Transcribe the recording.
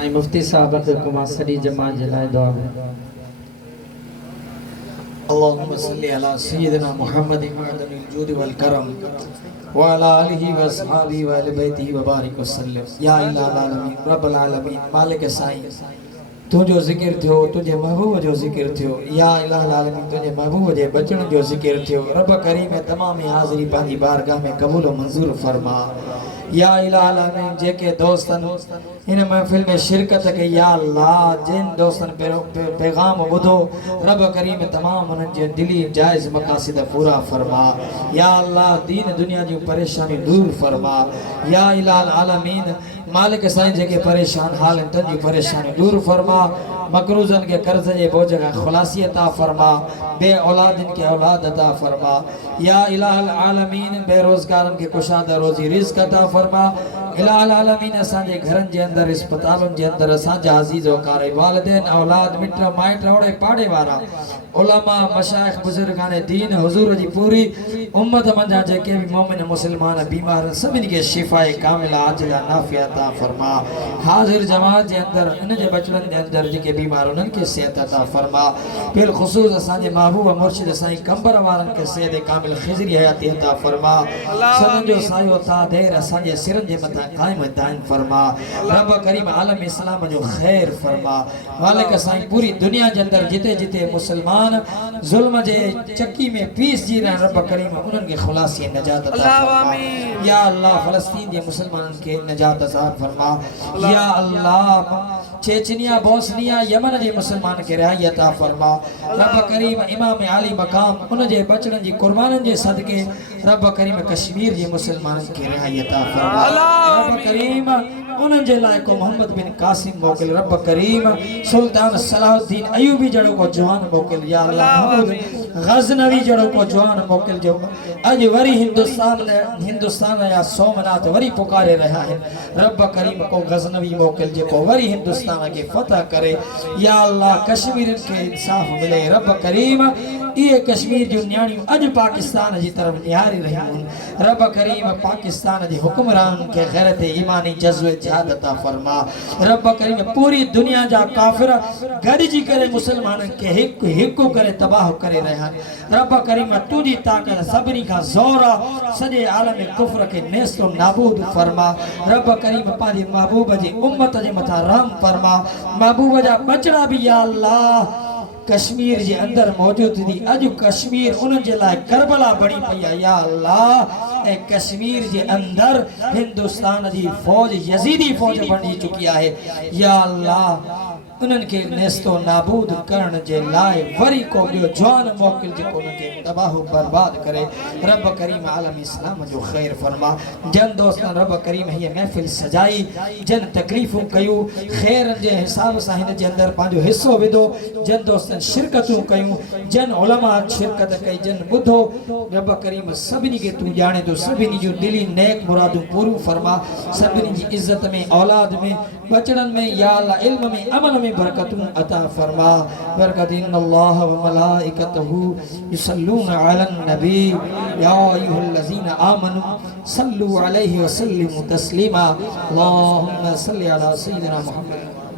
आई मुफ्ती साहब को सॼी जमात जे लाइ दुआ घुरो। अल्लाहुम्मा सल्ली अला सय्यिदिना मुहम्मदिन मअदनिल जूद वल करम व अला आलिहि व अस्हाबिहि व अहलि बैतिहि व बारिक वसल्लम। या इलाहल आलमीन रब्बुल आलमीन मालिक साईं तुझो ज़िक्र थियो, तुझे महबूब जो ज़िक्र थियो। या इलाहल आलमीन तुझे महबूब जे बचन जो ज़िक्र थियो। रब करीम तमाम हाज़िरी पांजी बारगाह में कबूल व मंजूर फरमा। या इलाहल आलमीन जेके दोस्तन इन महफिल में शिरकत कई, या अल्लाह जिन दोस्तन पैगाम बुधो रब करीम तमाम उन जे दिली जायज़ मकासिद पूरा फरमा। या अल्लाह दीन दुनिया जी परेशानी दूर फरमा। या इलाहल आलमीन मालिक साईं जेके परेशान हाल तन जी परेशानी दूर फरमा। मकरूजन के कर्ज जे बोझ का खुलासी अता फरमा। बे औलादन के औलाद अता फरमा। या इलाहल आलमीन बेरोजगारन के कुशादा रोजी रिज़्क अता फरमा। इलाहल आलमीन असांजे घरन जे अंदर अस्पतालन जे अंदर असांजा अजीज व कारी वालिदैन औलाद मिट माइट ओड़े पाड़े वारा उलमा मशाइख बुजुर्गान दीन हुजूर जी पूरी उम्मत मंजा जेके भी मोमिन मुसलमान बीमार सभिनी के शिफाए कामिला आजिला नाफिया अता फरमा। हाजिर जमात जे अंदर इन जे बचड़न जे अंदर जेके बीमार उनन के सेहत अता फरमा। बिल खुसूस असांजे महबूब मुर्शिद साईं कंबर वारन के सेहत कामिल खिजरी हयाती अता फरमा। सदन जो सायो ता देर असांजे सिरन जे मथा कायम दायम फरमा। रब करीम आलम इस्लाम जो खैर फरमा। मालिक साईं पूरी दुनिया जे अंदर जिते जिते मुसलमान जुल्म जे चक्की में पीस जी रहे रब करीम उनन के खुलासी नजात अता फरमा। या अल्लाह फलस्तीन जे मुसलमानन के नजात अता फरमा। या अल्लाह चेचनिया बोस्निया यमन जे मुसलमान के रिहाई अता फरमा। रब करीम इमाम आली मकाम उन जे बचड़न जी कुर्बानन जे सदके रब करीम कश्मीर जे मुसलमान के रिहाई अता फरमा। रब करीम उन जे लाइ को मोहम्मद बिन कासिम मोकिल। रब करीम सुल्तान सलाहुद्दीन अयूबी जड़ो को जवान मोकिल। या अल्लाह महमूद गजनवी जड़ो को जवान मोकिल जो अज वरी हिंदुस्तान या सोमनाथ वरी पुकारे रहा है। रब करीम को गजनवी मोकिल जो को वरी हिंदुस्तान के फतह करे। या अल्लाह कश्मीर के इंसाफ मिले। रब करीम ये कश्मीर जो न्याणियों अज पाकिस्तान जी तरफ निहारी रही। रब करीम पाकिस्तान जे हुक्मरान के गैरत ईमानी जज्बे जिहाद अता फरमा। रब करीम पूरी दुनिया जा काफिर गॾिजी करे मुसलमान के हिक हिक करे तबाह करे रहा। रब करीम तुझी ताकत सभिनी का ज़ोर सॼे आलम कुफ्र के नेस्तो नाबूद फरमा। रब करीम पांजे महबूब जी उम्मत जे मथा रहम फरमा। महबूब जा बचड़ा भी या अल्लाह कश्मीर जे अंदर मौजूद थी। अज कश्मीर उन जे लाइ करबला बणी पई आहे। या अल्लाह ए कश्मीर जे अंदर हिंदुस्तान जी फौज यजीदी फौज बणी चुकी है। या अल्लाह उनन के नेस्तो नाबूद करण जे लाइ वरी को ॿियो जवान मोकिल जेको उन के तबाह बर्बाद करे। रब करीम आलम इस्लाम जो खैर फरमा। जन दोस्तन रब करीम ये महफिल सजाई जन तकलीफ़ूं कयूं खैर जे हिसाब सां हिन जे अंदर पंहिंजो हिस्सो विधो। जन दोस्तन शिरकतूं कयूं जन उलमा शिरकत कई जन ॿुधो। रब करीम सभिनी के तू ॼाणे थो। सभिनी जूं दिली नेक मुरादूं पूरियूं फरमा। सभिनी जी इज़्ज़त में औलाद में बचड़न में या अल्लाह इल्म में अमल में बरकतूं अता फरमा। बरकत इन्नल्लाह व मलाइकतहू युसल्लूना अलन नबी या अय्युहल्लज़ीना आमनू सल्लू अलैहि व सल्लिमू तस्लीमा। अल्लाहुम्मा सल्लि अला सय्यिदिना मुहम्मद।